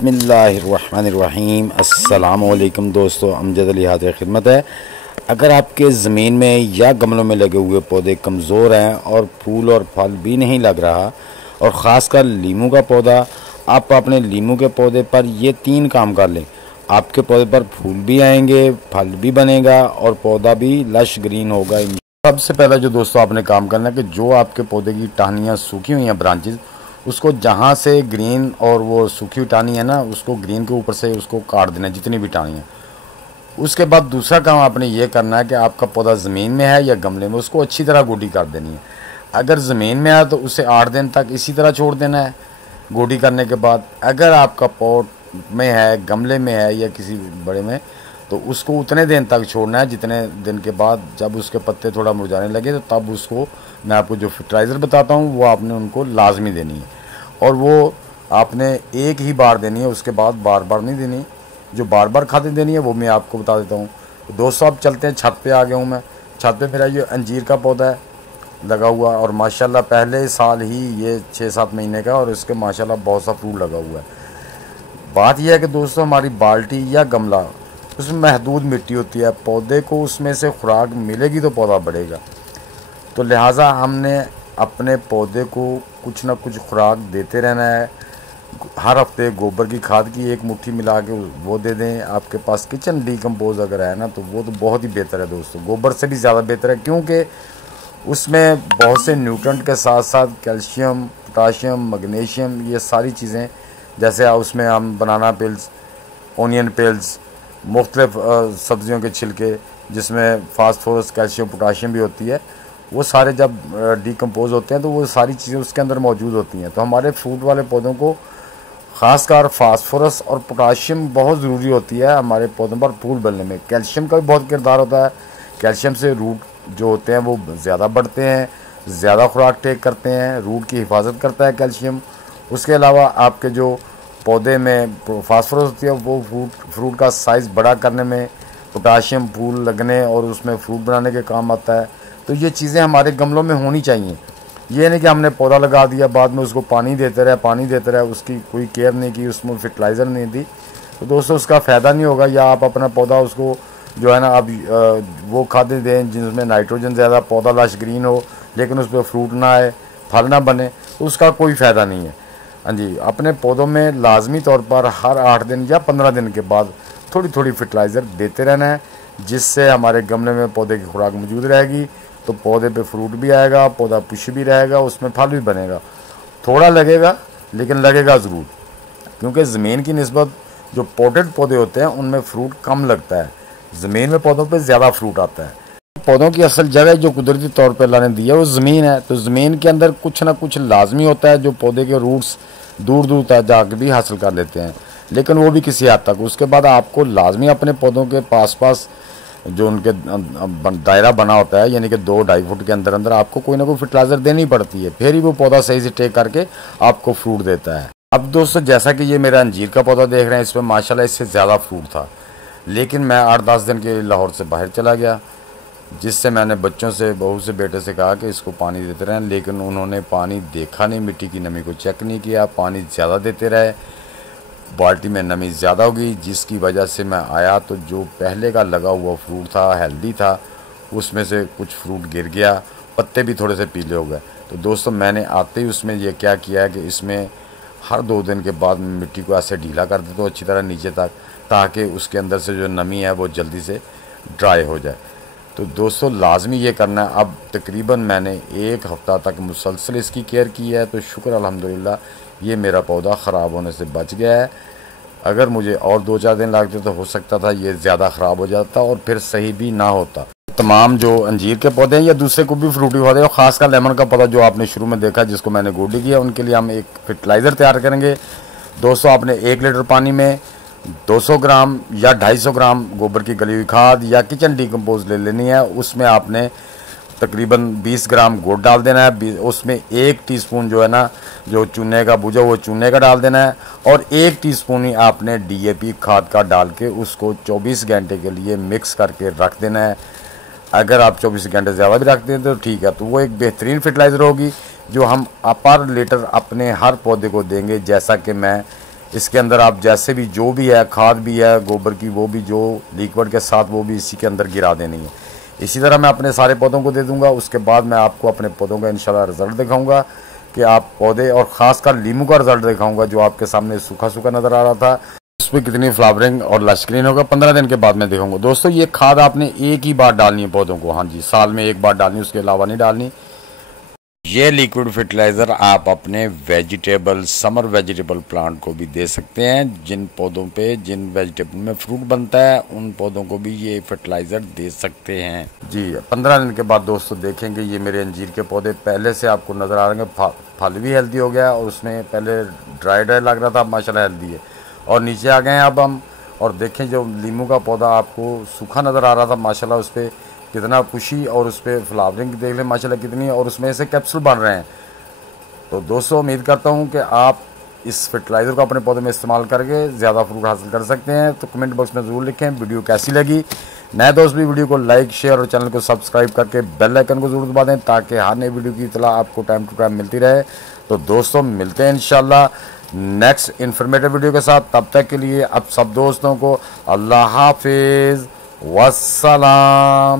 बिस्मिल्लाहिर्रहमानिर्रहीम। अस्सलामुअलैकुम दोस्तों, अमजद अली हाज़िर खिदमत है। अगर आपके ज़मीन में या गमलों में लगे हुए पौधे कमज़ोर हैं और फूल और फल भी नहीं लग रहा, और ख़ासकर लीमू का पौधा, आप अपने लीमू के पौधे पर ये 3 काम कर लें। आपके पौधे पर फूल भी आएंगे, फल भी बनेगा और पौधा भी लश ग्रीन होगा। सबसे पहले जो दोस्तों आपने काम करना है कि जो आपके पौधे की टहनियाँ सूखी हुई हैं, ब्रांचेस, उसको जहाँ से ग्रीन और वो सूखी टहनी है ना, उसको ग्रीन के ऊपर से उसको काट देना है, जितनी भी टहनी है। उसके बाद दूसरा काम आपने ये करना है कि आपका पौधा ज़मीन में है या गमले में, उसको अच्छी तरह गोडी कर देनी है। अगर ज़मीन में है तो उसे 8 दिन तक इसी तरह छोड़ देना है गोडी करने के बाद। अगर आपका पॉट में है, गमले में है या किसी बड़े में, तो उसको उतने दिन तक छोड़ना है जितने दिन के बाद जब उसके पत्ते थोड़ा मुरझाने लगे, तो तब उसको मैं आपको जो फर्टिलाइज़र बताता हूँ वो आपने उनको लाजमी देनी है, और वो आपने एक ही बार देनी है, उसके बाद बार बार नहीं देनी। जो बार बार खाते देनी है वो मैं आपको बता देता हूँ। तो दोस्तों अब चलते हैं, छत पे आ गया हूँ मैं। छत पे मेरा ये अंजीर का पौधा है लगा हुआ, और माशाल्लाह पहले साल ही ये 6-7 महीने का, और इसके माशाल्लाह बहुत सा फ्रूट लगा हुआ है। बात यह है कि दोस्तों हमारी बाल्टी या गमला, उसमें महदूद मिट्टी होती है, पौधे को उसमें से खुराक मिलेगी तो पौधा बढ़ेगा। तो लिहाजा हमने अपने पौधे को कुछ ना कुछ खुराक देते रहना है। हर हफ्ते गोबर की खाद की 1 मुट्ठी मिला के वो दे दें। आपके पास किचन डीकम्पोज अगर है ना, तो वो तो बहुत ही बेहतर है दोस्तों, गोबर से भी ज़्यादा बेहतर है, क्योंकि उसमें बहुत से न्यूट्रेंट के साथ साथ कैल्शियम, पोटाशियम, मैग्नीशियम, ये सारी चीज़ें, जैसे उसमें हम बनाना पिल्स, ओनियन पिल्स, मुख्तलिफ सब्ज़ियों के छिलके जिसमें फास्फोरस, कैल्शियम, पोटाशियम भी होती है, वो सारे जब डीकम्पोज होते हैं तो वो सारी चीज़ें उसके अंदर मौजूद होती हैं। तो हमारे फ्रूट वाले पौधों को ख़ासकर फास्फोरस और पोटाशियम बहुत ज़रूरी होती है हमारे पौधों पर फूल बनने में। कैल्शियम का भी बहुत किरदार होता है। कैल्शियम से रूट जो होते हैं वो ज़्यादा बढ़ते हैं, ज़्यादा खुराक टेक करते हैं, रूट की हिफाजत करता है कैल्शियम। उसके अलावा आपके जो पौधे में फास्फोरस होती है वो फ्रूट का साइज़ बड़ा करने में, पोटाशियम फूल लगने और उसमें फ्रूट बनाने के काम आता है। तो ये चीज़ें हमारे गमलों में होनी चाहिए। ये नहीं कि हमने पौधा लगा दिया, बाद में उसको पानी देते रहे, उसकी कोई केयर नहीं की, उसमें फर्टिलाइज़र नहीं दी, तो दोस्तों उसका फ़ायदा नहीं होगा। या आप अपना पौधा उसको जो है ना, अब वो खादें दें जिसमें नाइट्रोजन ज़्यादा, पौधा लश ग्रीन हो, लेकिन उस पर फ्रूट ना आए, फल ना बने, तो उसका कोई फ़ायदा नहीं है। हाँ जी, अपने पौधों में लाजमी तौर पर हर 8 दिन या 15 दिन के बाद थोड़ी थोड़ी फर्टिलाइज़र देते रहना है, जिससे हमारे गमले में पौधे की खुराक मौजूद रहेगी। तो पौधे पे फ्रूट भी आएगा, पौधा पुश भी रहेगा, उसमें फल भी बनेगा। थोड़ा लगेगा लेकिन लगेगा ज़रूर, क्योंकि ज़मीन की निस्बत जो पोटेड पौधे होते हैं उनमें फ्रूट कम लगता है, ज़मीन में पौधों पे ज़्यादा फ्रूट आता है। पौधों की असल जगह जो कुदरती तौर पर अल्लाह ने दी है वो ज़मीन है, तो ज़मीन के अंदर कुछ ना कुछ लाजमी होता है जो पौधे के रूट्स दूर दूर तक जाकर भी हासिल कर लेते हैं, लेकिन वो भी किसी हद तक। उसके बाद आपको लाजमी अपने पौधों के पास पास जो उनके दायरा बना होता है, यानी कि 2-2.5 फुट के अंदर अंदर आपको कोई ना कोई फर्टिलाइज़र देनी पड़ती है, फिर ही वो पौधा सही से टेक करके आपको फ्रूट देता है। अब दोस्तों जैसा कि ये मेरा अंजीर का पौधा देख रहे हैं, इसमें माशाल्लाह इससे ज़्यादा फ्रूट था, लेकिन मैं 8-10 दिन के लाहौर से बाहर चला गया, जिससे मैंने बच्चों से, बहू से, बेटे से कहा कि इसको पानी देते रहें, लेकिन उन्होंने पानी देखा नहीं, मिट्टी की नमी को चेक नहीं किया, पानी ज़्यादा देते रहे, बाल्टी में नमी ज़्यादा होगी, जिसकी वजह से मैं आया तो जो पहले का लगा हुआ फ्रूट था, हेल्दी था, उसमें से कुछ फ्रूट गिर गया, पत्ते भी थोड़े से पीले हो गए। तो दोस्तों मैंने आते ही उसमें ये क्या किया है कि इसमें हर 2 दिन के बाद मिट्टी को ऐसे ढीला कर देता हूँ अच्छी तरह नीचे तक, ताकि उसके अंदर से जो नमी है वो जल्दी से ड्राई हो जाए। तो दोस्तों लाजमी ये करना है। अब तकरीबन मैंने 1 हफ़्ता तक मुसलसल इसकी केयर की है, तो शुक्र अल्हम्दुलिल्लाह ये मेरा पौधा ख़राब होने से बच गया है। अगर मुझे और 2-4 दिन लगते तो हो सकता था ये ज़्यादा ख़राब हो जाता और फिर सही भी ना होता। तमाम जो अंजीर के पौधे हैं या दूसरे को भी फ्रूटी पौधे, और ख़ासकर लेमन का पौधा जो आपने शुरू में देखा जिसको मैंने गोडी किया, उनके लिए हम एक फर्टिलाइज़र तैयार करेंगे। दोस्तों आपने 1 लीटर पानी में 200 ग्राम या 250 ग्राम गोबर की गली हुई खाद या किचन डीकम्पोज ले लेनी है। उसमें आपने तकरीबन 20 ग्राम गुड़ डाल देना है, उसमें 1 टीस्पून जो है ना, जो चूने का भुजा वो चूने का डाल देना है, और 1 टीस्पून ही आपने डीएपी खाद का डाल के उसको 24 घंटे के लिए मिक्स करके रख देना है। अगर आप 24 घंटे ज़्यादा भी रखते हैं तो ठीक है, तो वो एक बेहतरीन फर्टिलाइज़र होगी जो हम पर लीटर अपने हर पौधे को देंगे। जैसा कि मैं इसके अंदर आप जैसे भी जो भी है खाद भी है गोबर की, वो भी जो लिक्विड के साथ वो भी इसी के अंदर गिरा देनी है। इसी तरह मैं अपने सारे पौधों को दे दूंगा। उसके बाद मैं आपको अपने पौधों का इंशाल्लाह रिज़ल्ट दिखाऊंगा कि आप पौधे, और ख़ासकर लीमू का रिज़ल्ट दिखाऊंगा जो आपके सामने सूखा सूखा नज़र आ रहा था, उस पर कितनी फ्लावरिंग और लश्करीन होगा 15 दिन के बाद मैं दिखाऊंगा। दोस्तों ये खाद आपने एक ही बार डालनी है पौधों को, हाँ जी, साल में एक बार डालनी, उसके अलावा नहीं डालनी। ये लिक्विड फर्टिलाइज़र आप अपने वेजिटेबल, समर वेजिटेबल प्लांट को भी दे सकते हैं। जिन पौधों पे, जिन वेजिटेबल में फ्रूट बनता है उन पौधों को भी ये फर्टिलाइज़र दे सकते हैं जी। 15 दिन के बाद दोस्तों देखेंगे ये मेरे अंजीर के पौधे पहले से आपको नज़र आ रहे हैं, फल भी हेल्दी हो गया, और उसमें पहले ड्राई लग रहा था, माशाल्लाह हेल्दी है, और नीचे आ गए हैं अब हम। और देखें जो लीमू का पौधा आपको सूखा नज़र आ रहा था, माशाल्लाह उस पर कितना खुशी, और उस पर फ्लावरिंग देख लें माशाल्लाह कितनी, और उसमें से कैप्सूल बन रहे हैं। तो दोस्तों उम्मीद करता हूं कि आप इस फर्टिलाइज़र को अपने पौधे में इस्तेमाल करके ज़्यादा फ्रूट हासिल कर सकते हैं। तो कमेंट बॉक्स में ज़रूर लिखें वीडियो कैसी लगी। नए दोस्त भी वीडियो को लाइक, शेयर और चैनल को सब्सक्राइब करके बेल आइकन को ज़रूर दबा दें ताकि हर नई वीडियो की इत्तला आपको टाइम टू टाइम मिलती रहे। तो दोस्तों मिलते हैं इंशाल्लाह नेक्स्ट इन्फॉर्मेटिव वीडियो के साथ। तब तक के लिए अब सब दोस्तों को अल्लाह हाफिज़, वस्सलाम।